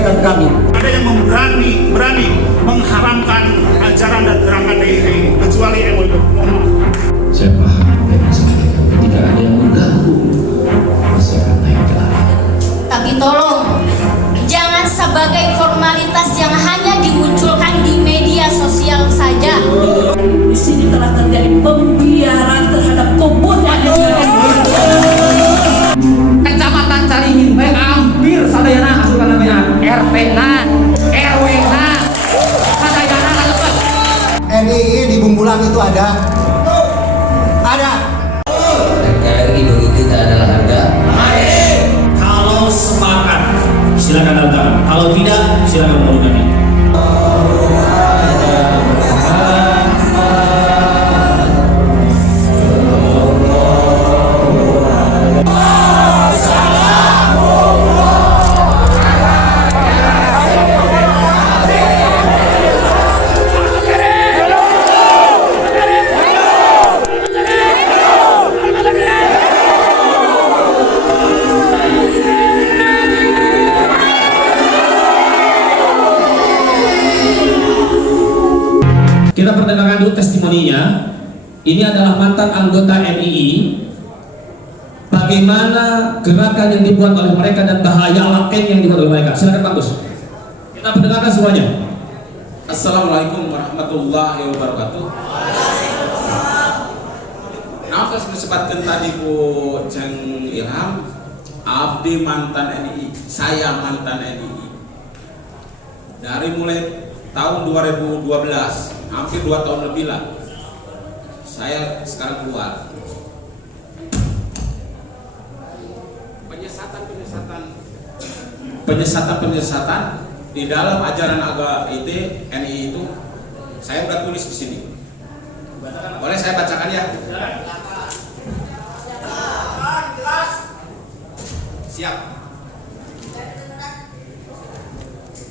sampaikan kami. Ada yang berani mengharamkan ajaran dan gerakan DIY ini, kecuali MUI. Saya paham apa yang disampaikan, tidak ada yang mengganggu masyarakat Nahdlatul. Tapi tolong, jangan sebagai formalitas yang hanya dimunculkan di media sosial saja. Di sini telah terjadi pembiaran terhadap tumbuhnya Kecamatan Caringin, hampir sadayana asupan namanya RT na, RW na, sadayana lepas. NII di Bumbulang itu ada. NKRI bagi kita adalah harga. Kalau sepakat silakan datang, kalau tidak silakan menurunkan diri. Kita perdengarkan dulu testimoninya. Ini adalah mantan anggota NII. Bagaimana gerakan yang dibuat oleh mereka dan bahaya laten yang dibuat oleh mereka. Silakan Pak Gus. Kita perdengarkan semuanya. Assalamualaikum warahmatullahi wabarakatuh. Nah, pas disebutkan tadi ku Ceng Ilham, abdi mantan NII, saya mantan NII. Dari mulai tahun 2012, hampir 2 tahun lebih lah, saya sekarang keluar. Penyesatan di dalam ajaran agama NII itu, saya udah tulis di sini. Boleh saya bacakan ya? Siap.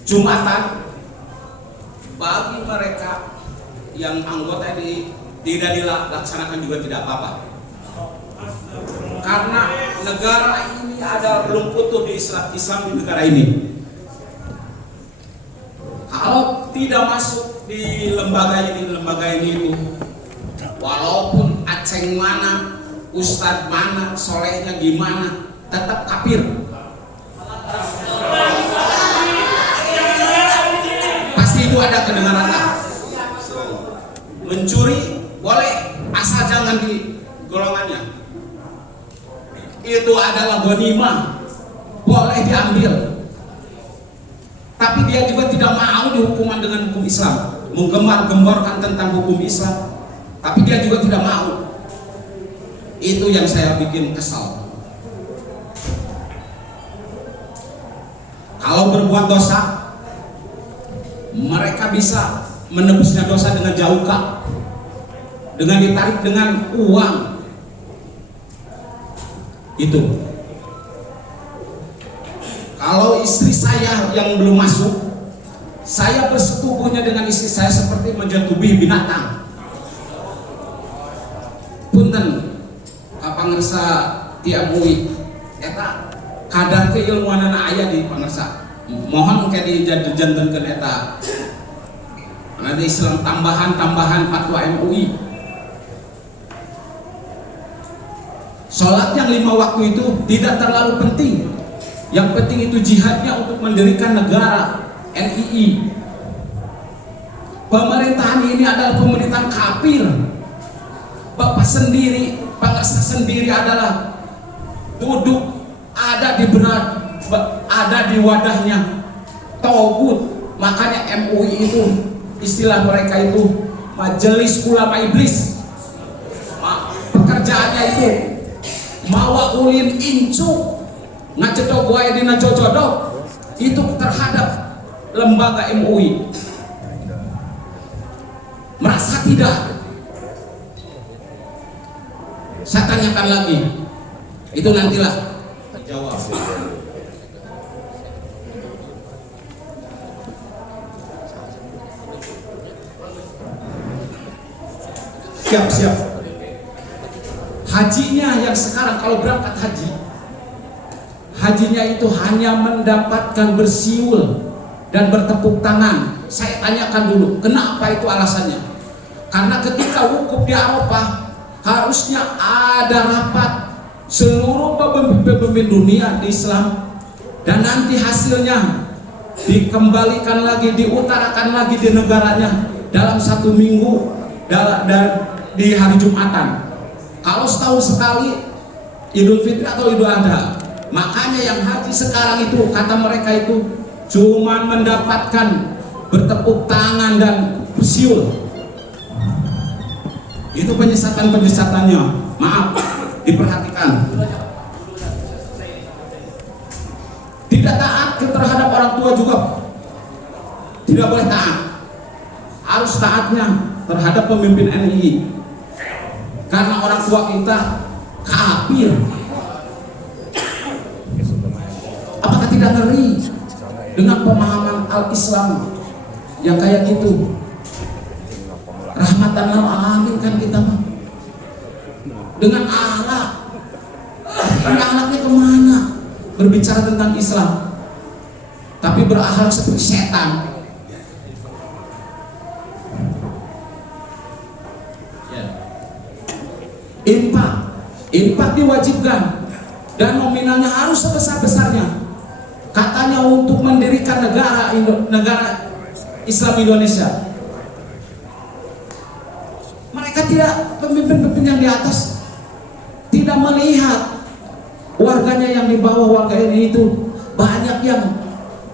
Jumatan bagi mereka yang anggota ini tidak dilaksanakan juga tidak apa-apa, karena negara ini belum utuh di Islam di negara ini. Kalau tidak masuk di lembaga ini itu, walaupun aceng mana, ustadz mana, solehnya gimana, tetap kafir. Itu ada kedengaran lah. Mencuri boleh, asal jangan di golongannya. Itu adalah ghanimah, boleh diambil. Tapi dia juga tidak mau dihukuman dengan hukum Islam, menggembar-gemborkan tentang hukum Islam. Tapi dia juga tidak mau. Itu yang saya bikin kesal. Kalau berbuat dosa, mereka bisa menebusnya dosa dengan jauka, dengan ditarik dengan uang. Itu. Kalau istri saya yang belum masuk, saya bersetubuhnya dengan istri saya seperti menjatuhi binatang. Punten, kapangersa tiap MUI, eta kadar keilmuan anak ayah di pangersa. Mohon kayak dijantankan eta ada Islam tambahan fatwa MUI. Sholat yang 5 waktu itu tidak terlalu penting. Yang penting itu jihadnya untuk mendirikan negara NII. Pemerintahan ini adalah pemerintahan kafir. Bapak sendiri, Pangersa sendiri adalah duduk ada di wadahnya Tauhid. Makanya MUI itu istilah mereka itu Majelis Ulama Iblis. Pekerjaannya itu mawa ulin incu ngacedok wae dina jojodo itu terhadap lembaga MUI. Merasa tidak? Saya tanyakan lagi, itu nantilah jawab. Siap. Hajinya yang sekarang kalau berangkat haji hajinya itu hanya mendapatkan bersiul dan bertepuk tangan. Saya tanyakan dulu, kenapa itu alasannya? Karena ketika wukuf di Arafah harusnya ada rapat seluruh pemimpin dunia di Islam, dan nanti hasilnya dikembalikan lagi, diutarakan lagi di negaranya dalam 1 minggu di hari Jumatan. Kalau setahun sekali Idul Fitri atau Idul Adha. Makanya yang haji sekarang itu kata mereka itu cuma mendapatkan bertepuk tangan dan bersiul. Itu penyesatan-penyesatannya. Maaf, diperhatikan. Tidak taat terhadap orang tua juga tidak boleh taat. Harus taatnya terhadap pemimpin NII. Karena orang tua kita kafir. Apakah tidak ngeri dengan pemahaman al-Islam yang kayak gitu? Rahmatan lil alamin kan kita mah. Dengan akhlak. Akhlaknya kemana? Berbicara tentang Islam, tapi berakhlak seperti setan. Infak diwajibkan dan nominalnya harus sebesar-besarnya. Katanya untuk mendirikan negara Islam Indonesia. Mereka tidak, pemimpin-pemimpin yang di atas tidak melihat warganya yang di bawah warga ini itu banyak yang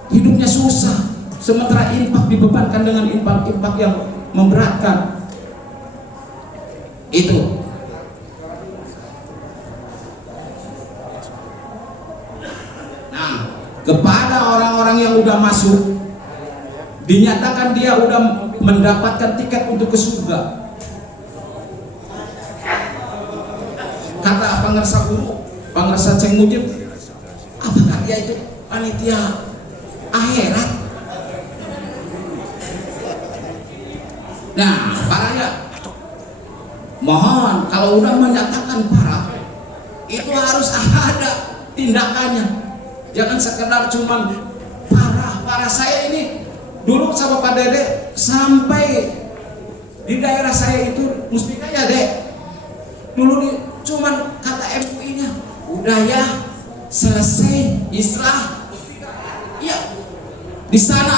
hidupnya susah, sementara infak dibebankan dengan infak yang memberatkan. Itu. Nah, kepada orang-orang yang udah masuk dinyatakan dia udah mendapatkan tiket untuk ke surga. Kata pengersa guru, pengersa Ceng Mujib, apakah dia itu panitia akhirat? Nah, parahnya mohon kalau udah menyatakan parah itu harus ada tindakannya. Jangan sekedar cuman parah. Saya ini dulu sama Pak Dede sampai di daerah saya itu Mustika ya Dek. Dulu cuman kata MUI-nya udah ya selesai islah. Iya. Di sana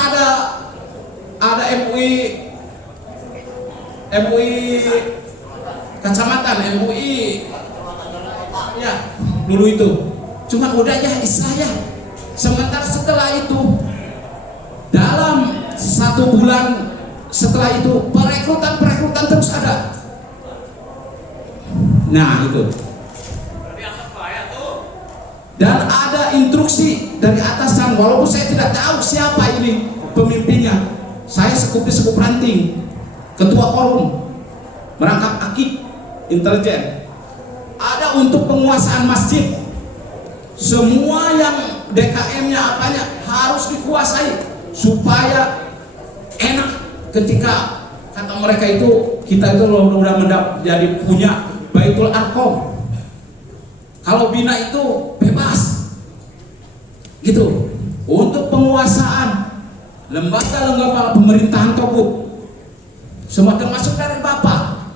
ada MUI kecamatan, MUI ya dulu itu. Cuma udah ya islah ya. Sementara setelah itu dalam 1 bulan setelah itu perekrutan terus ada. Nah itu. Dan ada instruksi dari atasan, walaupun saya tidak tahu siapa ini pemimpinnya. Saya sekup ranting, ketua forum, merangkap akib intelijen. Ada untuk penguasaan masjid. Semua yang DKM-nya apanya harus dikuasai supaya enak ketika kata mereka itu kita itu udah jadi punya Baitul Arqam. Kalau bina itu bebas gitu. Untuk penguasaan lembaga pemerintahan togut semua termasuk dari Bapak.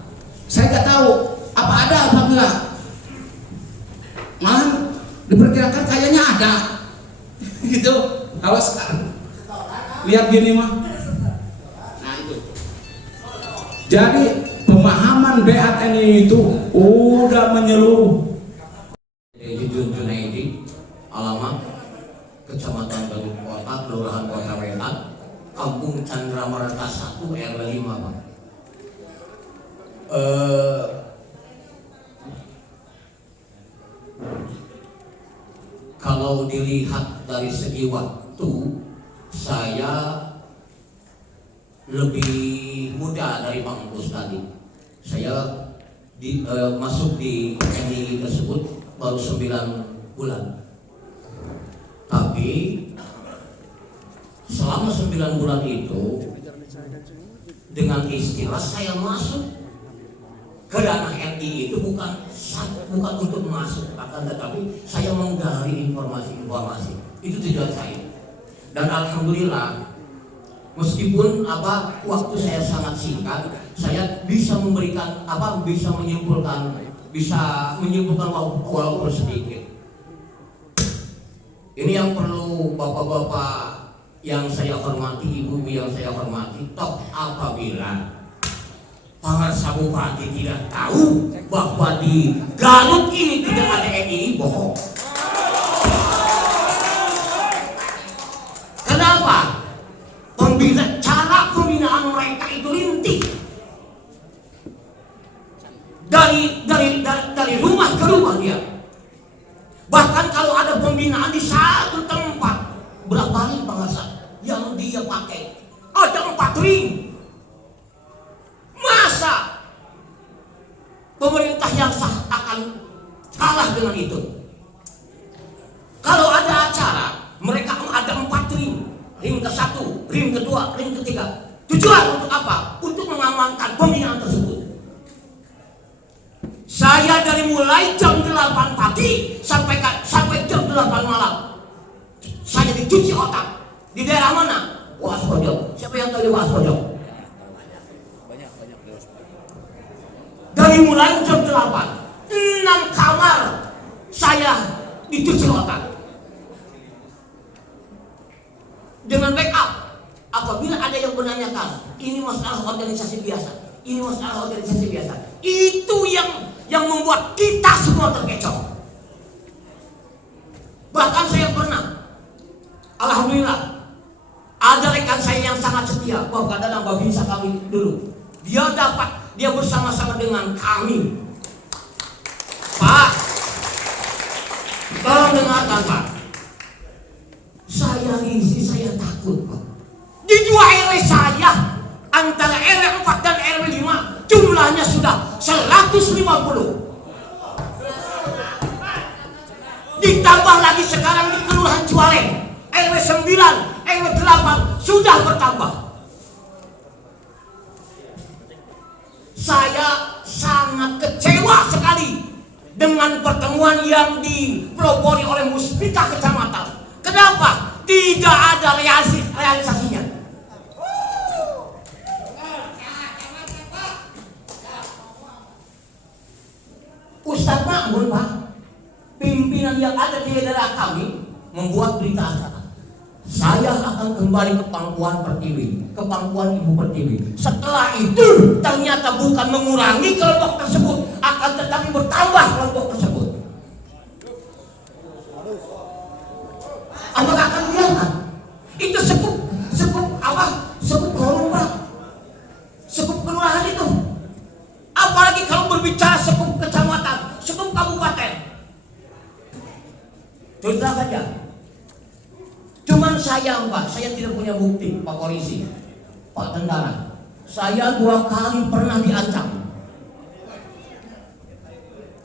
Saya nggak tahu apa ada apa enggak. Malah diperkirakan kayaknya ada gitu. Kalau sekarang lihat gini mah, nah itu. Jadi pemahaman Beat ini itu udah menyeluruh. Jujun Junaidi, alamat Kecamatan Bandung Kota, Kelurahan Kota Wetan, Kampung Chandra Marta 1 RW 5, Pak. Kalau dilihat dari segi waktu, saya lebih muda dari Bang Bus tadi. Saya masuk di NII tersebut baru 9 bulan. Tapi selama 9 bulan itu dengan istilah saya masuk ke ranah RI itu bukan untuk masuk, akan tetapi saya menggali informasi itu tujuan saya. Dan alhamdulillah, meskipun waktu saya sangat singkat, saya bisa memberikan bisa menyimpulkan walaupun sedikit. Ini yang perlu bapak-bapak yang saya hormati, ibu yang saya hormati, toh apabila Pangarsa Bupati tidak tahu bahwa di Garut ini tidak ada NII, bohong. Kenapa? Cara pembinaan mereka itu rintik. Dari rumah ke rumah dia. Bahkan kalau ada pembinaan di satu tempat, berapa ring Pangarsa yang dia pakai? Ada 4 ring. Masa pemerintah yang sah akan kalah dengan itu? Kalau ada acara, mereka ada 4 ring. Ring ke-1, ring ke-2, ring ke-3. Tujuan untuk apa? Untuk mengamankan pembinaan tersebut. Saya dari mulai jam 8 pagi sampai jam 8 malam, saya dicuci otak. Di daerah mana? Waspodok. Siapa yang tahu di Waspodok? Dari mulai jam 8, 6 kamar saya dicuci otak. Dengan backup, apabila ada yang menanyakan, ini masalah organisasi biasa, itu yang membuat kita semua terkecoh. Bahkan saya pernah, alhamdulillah, ada rekan saya yang sangat setia, bahwa dalam Babinsa kami dulu, dia bersama-sama dengan kami. Pak, tolong dengarkan Pak. Saya risih, saya takut Pak. Di 2 RW saya, antara RW 4 dan RW 5, jumlahnya sudah 150. Ditambah lagi sekarang di Kelurahan Cualeng, RW 9, RW 8 sudah bertambah. Saya sangat kecewa sekali dengan pertemuan yang dipelopori oleh Muspika Kecamatan. Kenapa? Tidak ada realisasinya. Ustadz Makmun Pak, pimpinan yang ada di daerah kami membuat berita acara. Saya akan kembali ke Pangkuan Pertiwi, ke Pangkuan Ibu Pertiwi. Setelah itu ternyata bukan mengurangi kelompok tersebut, akan tetapi bertambah kelompok tersebut. Apakah akan dibiarkan? Itu sekup korum Pak, sekup kelurahan itu. Apalagi kalau berbicara sekup kecamatan, sekup kabupaten. Cerita saja. Cuman sayang Pak, saya tidak punya bukti Pak Polisi, Pak Tentara. Saya 2 kali pernah diancam.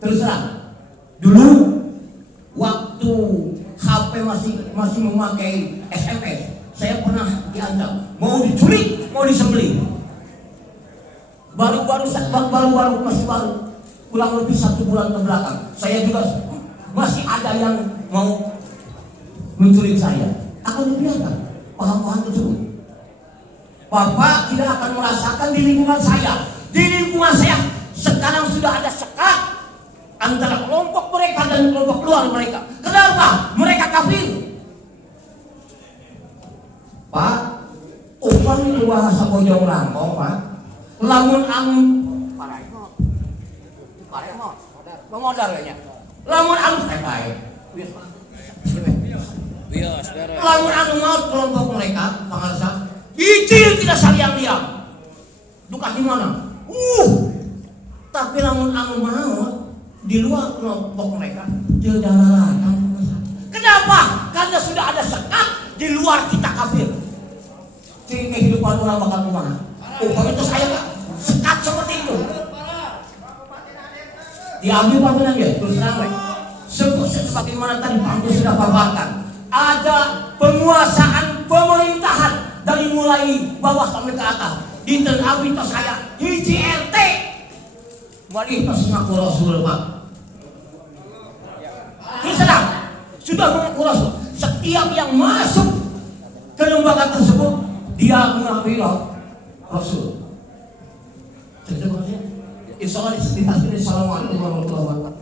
Terus terang, dulu waktu HP masih memakai SMS, saya pernah diancam, mau diculik, mau disembelih. Baru masih baru, kurang lebih 1 bulan ke belakang, saya juga masih ada yang mau menculik saya. Akan dibiarkan paham-paham tersebut. Bapak tidak akan merasakan di lingkungan saya. Di lingkungan saya sekarang sudah ada sekat antara kelompok mereka dan kelompok luar mereka. Kenapa? Mereka kafir. Pak, upah itu bahasa bojong rangkong Pak. Lamun lamun maut kelompok mereka, Pangarsa, bicil tidak saling diam. Duka di mana? Tapi lamun maut di luar kelompok mereka, tidak larang. Kenapa? Karena sudah ada sekat di luar kita kafir. Jadi kehidupan orang bakal kemana? Itu saya Pak, sekat seperti itu. Diambil panggilan dia, terus terang sebagaimana tadi Pak Agus sudah paparkan. Ada penguasaan pemerintahan dari mulai bawah sampai ke atas. Dinten abi tos saya hiji RT Mayoritas mengaku Rasul, Pak. Terus terang, sudah mengaku Rasul. Setiap yang masuk ke lembaga tersebut, dia mengakui Rasul. Insya Allah, Assalamualaikum warahmatullahi wabarakatuh.